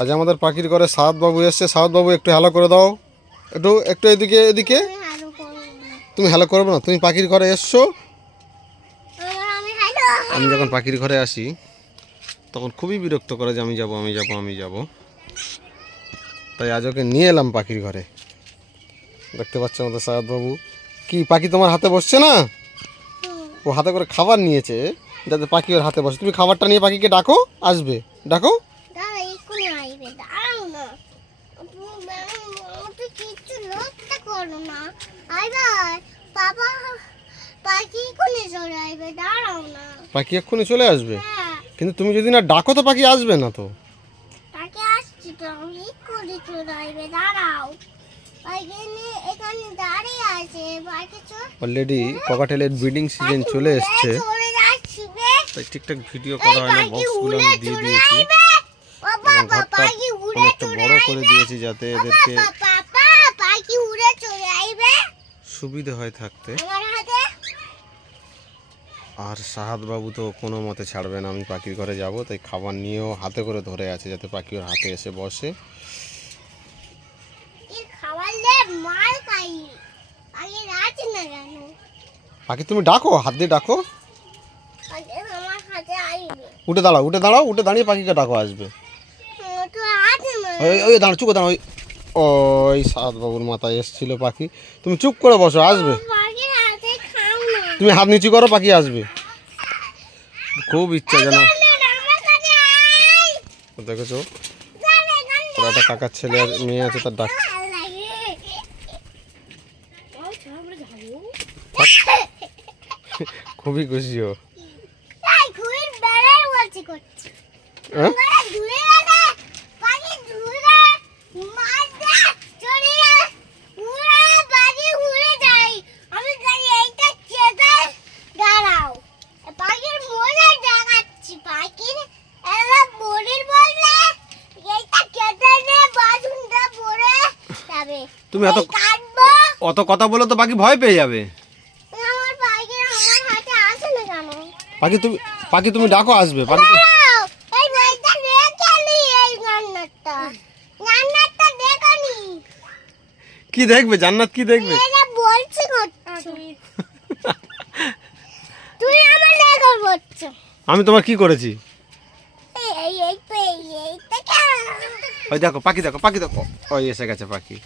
আজ আমাদের পাখির ঘরে সাদ বাবু এসছে। সাদ বাবু একটু হ্যালো করে দাও, একটু একটু এদিকে এদিকে। তুমি হ্যালো করবে না, তুমি পাখির ঘরে এসছো। আমি যখন পাখির ঘরে আসি তখন খুবই বিরক্ত করে যে আমি যাব আমি যাব আমি যাব। তাই আজ ওকে নিয়ে এলাম পাখির ঘরে। দেখতে পাচ্ছ আমাদের সাদ বাবু। কি পাখি তোমার হাতে বসছে না? ও হাতে করে খাবার নিয়েছে যাতে পাখি ওর হাতে বসে। তুমি খাবারটা নিয়ে পাখিকে ডাকো, আসবে। ডাকো। পাখি এক্ষুনি চলে আসবে, কিন্তু তুমি যদি না ডাকো তো পাখি আসবে না তো। অলরেডি ককাটেলের ব্রিডিং সিজন চলে এসছে, তাই ঠিকঠাক ভিডিও করা হয় না। বক্সগুলো আমি দিয়ে দিয়েছি, ঘরটা অনেকটা বড় করে দিয়েছি যাতে এদেরকে সুবিধা হয় থাকতে। আর সাহাদ বাবু তো কোনো মতে ছাড়বে না আমি পাখির ঘরে যাব, তাই খাবার নিয়েও হাতে করে ধরে আছে যাতে পাখি ওর হাতে এসে বসে। পাখি তুমি ডাকো, হাত দিয়ে ডাকো। উঠে দাঁড়াও, উঠে দাঁড়াও, উঠে দাঁড়িয়ে পাখিকে ডাকো, আসবে। ওই দাঁড়া, চুপ দাঁড়াও। ওই সাহাদ বাবুর মাথায় এসেছিল পাখি। তুমি চুপ করে বসো, আসবে। তুমি হাত নিচু করো, পাখি আসবে। খুব ইচ্ছা যেন। দেখেছো ওরা একটা কাকার ছেলে মেয়ে আছে, তার ডাক। খুবই খুশি ও। তুমি অত কথা বলে তো পাখি ভয় পেয়ে যাবে। পাখি তুমি ডাকো, আসবে। পাখি কি দেখবে? জান্নাত কি দেখবে? আমি তোমার কি করেছি? ওই দেখো পাখি, দেখো পাখি, দেখো। ওই এসে গেছে পাখি।